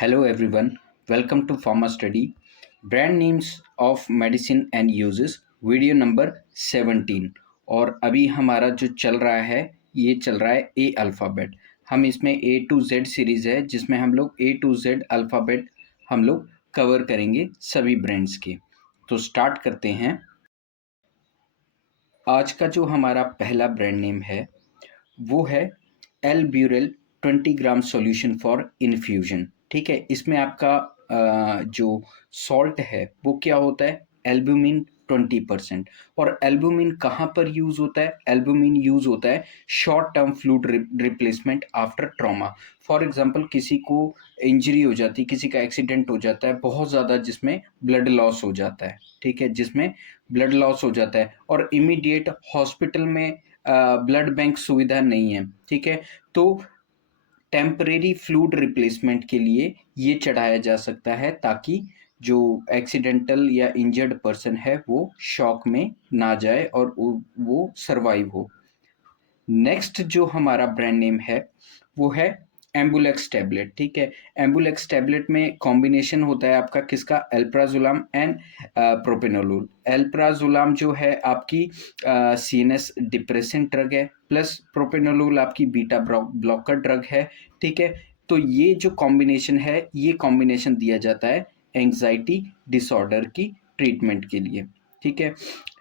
Hello everyone, welcome to Pharma Study. Brand names of medicine and uses, video number 17। और अभी हमारा जो चल रहा है ये चल रहा है ए अल्फ़ाबेट। हम इसमें ए टू जेड सीरीज़ है जिसमें हम लोग ए टू जेड अल्फ़ाबेट हम लोग कवर करेंगे सभी ब्रांड्स के। तो स्टार्ट करते हैं। आज का जो हमारा पहला ब्रांड नेम है वो है एल्ब्यूरिल 20 ग्राम सॉल्यूशन फॉर इन्फ्यूजन। ठीक है, इसमें आपका जो सॉल्ट है वो क्या होता है, एल्ब्यूमिन 20%। और एल्ब्यूमिन कहाँ पर यूज होता है, एल्ब्यूमिन यूज होता है short term fluid replacement after trauma. For example किसी को इंजरी हो जाती है, किसी का एक्सीडेंट हो जाता है बहुत ज़्यादा जिसमें ब्लड लॉस हो जाता है, ठीक है, जिसमें ब्लड लॉस हो जाता है और इमीडिएट हॉस्पिटल में ब्लड बैंक सुविधा नहीं है, ठीक है, तो टेम्परेरी फ्लूइड रिप्लेसमेंट के लिए ये चढ़ाया जा सकता है ताकि जो एक्सीडेंटल या इंजर्ड पर्सन है वो शॉक में ना जाए और वो सरवाइव हो। नेक्स्ट जो हमारा ब्रांड नेम है वो है एम्बुलेक्स टैबलेट। ठीक है, एम्बुलेक्स टैबलेट में कॉम्बिनेशन होता है आपका किसका, एल्प्राजोलम एंड प्रोपेनोलोल। एल्प्राजोलम जो है आपकी सीएनएस डिप्रेसेंट ड्रग है, प्लस प्रोपेनोलोल आपकी बीटा ब्लॉकर ड्रग है। ठीक है, तो ये जो कॉम्बिनेशन है ये कॉम्बिनेशन दिया जाता है एंजाइटी डिसऑर्डर की ट्रीटमेंट के लिए। ठीक है,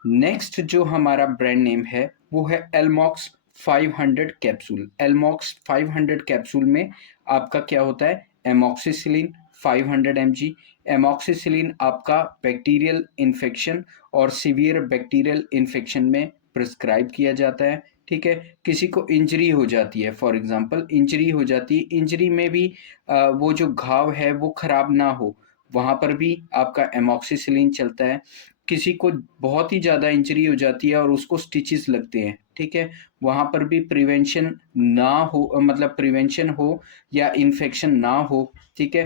नेक्स्ट जो हमारा ब्रांड नेम है वो है एलमॉक्स 500 कैप्सूल। एलमॉक्स 500 कैप्सूल में आपका क्या होता है, एमॉक्सिसिलिन 500 mg। एमॉक्सिसिलिन आपका बैक्टीरियल इन्फेक्शन और सीवियर बैक्टीरियल इन्फेक्शन में प्रिस्क्राइब किया जाता है। ठीक है, किसी को इंजरी हो जाती है, फॉर एग्जांपल इंजरी हो जाती है, इंजरी में भी वो जो घाव है वो खराब ना हो, वहाँ पर भी आपका एमॉक्सिसिलिन चलता है। किसी को बहुत ही ज़्यादा इंजरी हो जाती है और उसको स्टिचेस लगते हैं, ठीक है, वहाँ पर भी प्रिवेंशन ना हो, मतलब प्रिवेंशन हो या इन्फेक्शन ना हो, ठीक है,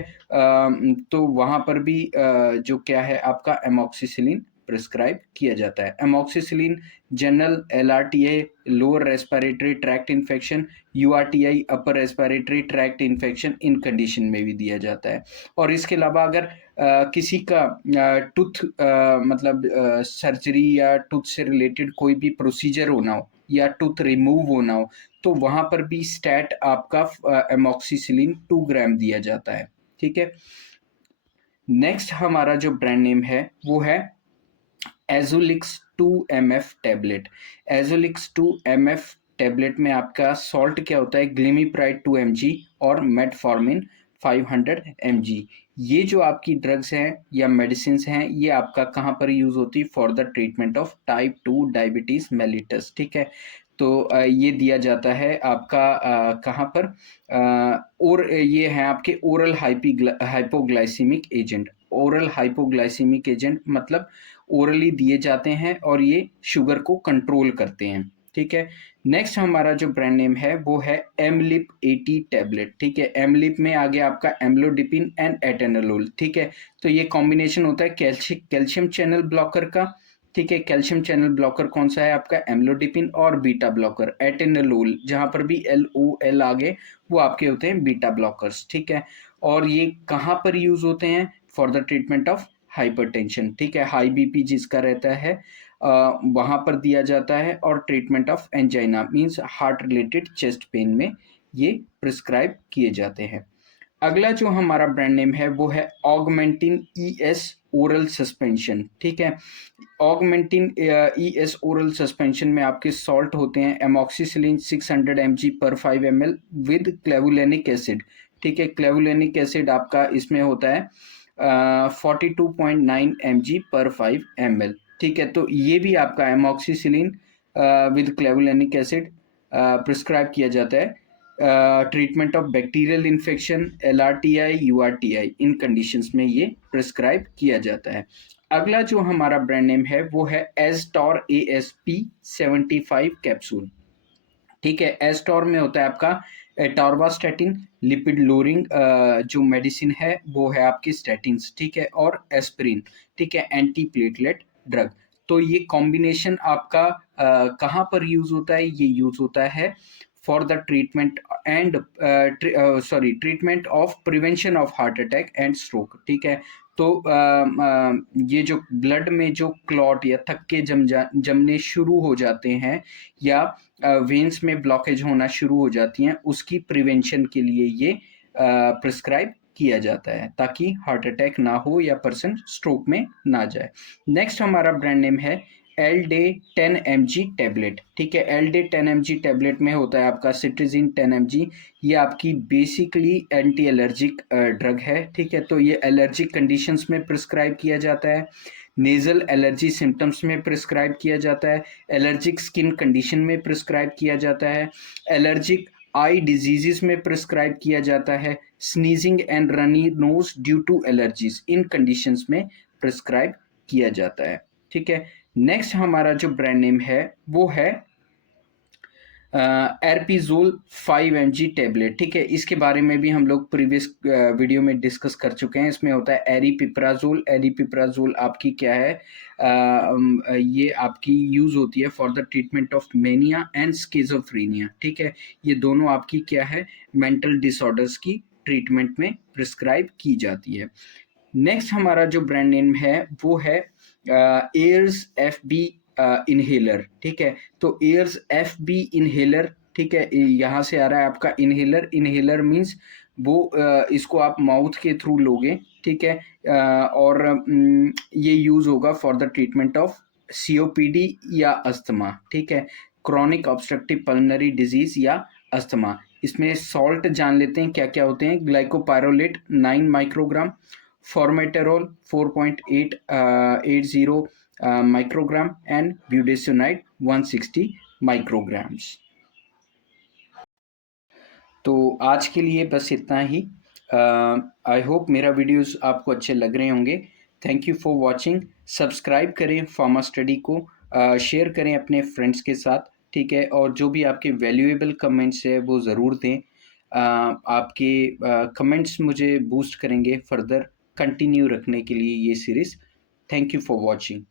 तो वहाँ पर भी जो क्या है आपका एमॉक्सिसिलिन प्रिस्क्राइब किया जाता है। Amoxicillin general LRTA lower respiratory tract infection, URTI upper respiratory tract infection इन कंडीशन में भी दिया जाता है। और इसके अलावा अगर किसी का टूथ मतलब सर्जरी या टूथ से रिलेटेड कोई भी प्रोसीजर होना हो या टूथ रिमूव होना हो तो वहाँ पर भी स्टैट आपका एमॉक्सिसिलिन 2 ग्राम दिया जाता है। ठीक है, नेक्स्ट हमारा जो ब्रांड नेम है वो है एजोलिक्स 2 mf टैबलेट। एजोलिक्स 2 mf टैबलेट में आपका सॉल्ट क्या होता है, ग्लिमिप्राइड 2 mg और मेटफॉर्मिन 500 mg। ये जो आपकी ड्रग्स हैं या मेडिसिन हैं ये आपका कहाँ पर यूज होती है, for the treatment of type 2 diabetes mellitus. ठीक है, तो ये दिया जाता है आपका कहाँ पर, और ये हैं आपके oral hypoglycaemic agent. Oral hypoglycaemic agent मतलब ओरली दिए जाते हैं और ये शुगर को कंट्रोल करते हैं। ठीक है, नेक्स्ट हमारा जो ब्रांड नेम है वो है एमलिप 80 टैबलेट। ठीक है, एमलिप में आ गया आपका एम्लोडिपिन एंड एटेनोलोल। ठीक है, तो ये कॉम्बिनेशन होता है कैल्शियम चैनल ब्लॉकर का। ठीक है, कैल्शियम चैनल ब्लॉकर कौन सा है आपका, एम्लोडिपिन और बीटा ब्लॉकर एटेनोलोल, जहां पर भी LOL आगे वो आपके होते हैं बीटा ब्लॉकर्स। ठीक है, और ये कहाँ पर यूज होते हैं, for the treatment of hypertension. ठीक है, हाई बीपी जिसका रहता है वहां पर दिया जाता है, और treatment of angina means heart related chest pain में ये प्रिस्क्राइब किए जाते हैं। अगला जो हमारा ब्रांड नेम है वो है ऑगमेंटिन ES ओरल सस्पेंशन। ठीक है, ऑगमेंटिन ES ओरल सस्पेंशन में आपके सॉल्ट होते हैं एमॉक्सिसिलिन 600 mg पर 5 ml विद क्लेवुलेनिक एसिड। ठीक है, क्लेवुलेनिक एसिड आपका इसमें होता है 42.9 mg पर 5 ml। ठीक है, तो ये भी आपका एमॉक्सिसिलिन विद क्लेवुलेनिक एसिड प्रिस्क्राइब किया जाता है treatment of bacterial infection, LRTI URTI in conditions में ये प्रिस्क्राइब किया जाता है। अगला जो हमारा ब्रांड नेम है वो है एस्टोर ASP 75 कैप्सूल। ठीक है, एस्टोर में होता है आपका एटॉर्वास्टैटिन लिपिड लोअरिंग जो मेडिसिन है वो है आपकी स्टैटिन्स। ठीक है, और एस्पिरिन। ठीक है, एंटी प्लेटलेट ड्रग। तो ये कॉम्बिनेशन आपका कहाँ पर यूज होता है, ये यूज होता है for the treatment and treatment of prevention of heart attack and stroke. ठीक है, तो ये जो ब्लड में जो क्लॉट या थक्के जमने शुरू हो जाते हैं या वेन्स में ब्लॉकेज होना शुरू हो जाती हैं, उसकी प्रिवेंशन के लिए ये प्रिस्क्राइब किया जाता है ताकि हार्ट अटैक ना हो या पर्सन स्ट्रोक में ना जाए। नेक्स्ट हमारा ब्रांड नेम है एल-डे 10 mg टैबलेट। ठीक है, एल-डे 10 mg टैबलेट में होता है आपका सिट्रिजिन 10 mg। ये आपकी बेसिकली एंटी एलर्जिक ड्रग है। ठीक है, तो ये एलर्जिक कंडीशंस में प्रिस्क्राइब किया जाता है, नेजल एलर्जी सिम्टम्स में प्रिस्क्राइब किया जाता है, एलर्जिक स्किन कंडीशन में प्रिस्क्राइब किया जाता है, एलर्जिक आई डिजीजेस में प्रिस्क्राइब किया जाता है, sneezing and runny nose due to allergies, इन कंडीशंस में प्रिस्क्राइब किया जाता है। ठीक है, नेक्स्ट हमारा जो ब्रांड नेम है वो है एरपीजोल 5 mg टैबलेट। ठीक है, इसके बारे में भी हम लोग प्रीवियस वीडियो में डिस्कस कर चुके हैं। इसमें होता है एरिपिप्राजोल। एरिपिप्राजोल आपकी क्या है, ये आपकी यूज होती है for the treatment of mania and schizophrenia. ठीक है, ये दोनों आपकी क्या है, मेंटल डिसऑर्डर्स की ट्रीटमेंट में प्रिस्क्राइब की जाती है। नेक्स्ट हमारा जो ब्रांड नेम है वो है एयर्स FB इनहेलर। ठीक है, तो एयर्स FB इनहेलर, ठीक है, यहाँ से आ रहा है आपका इनहेलर। इनहेलर मीन्स वो इसको आप माउथ के थ्रू लोगे। ठीक है, और ये यूज होगा for the treatment of COPD या अस्थमा। ठीक है, क्रॉनिक ऑब्स्ट्रक्टिव पल्मोनरी डिजीज या अस्थमा। इसमें सॉल्ट जान लेते हैं क्या क्या होते हैं। Glycopyrrolate 9 microgram, formoterol 4.880 microgram and budesonide 160 micrograms. तो आज के लिए बस इतना ही। आई होप मेरा वीडियोस आपको अच्छे लग रहे होंगे। Thank you for watching. Subscribe करें फार्मा स्टडी को, शेयर करें अपने फ्रेंड्स के साथ। ठीक है, और जो भी आपके वैल्यूएबल कमेंट्स है वो ज़रूर दें। आपके कमेंट्स मुझे बूस्ट करेंगे फर्दर कंटिन्यू रखने के लिए ये series. Thank you for watching.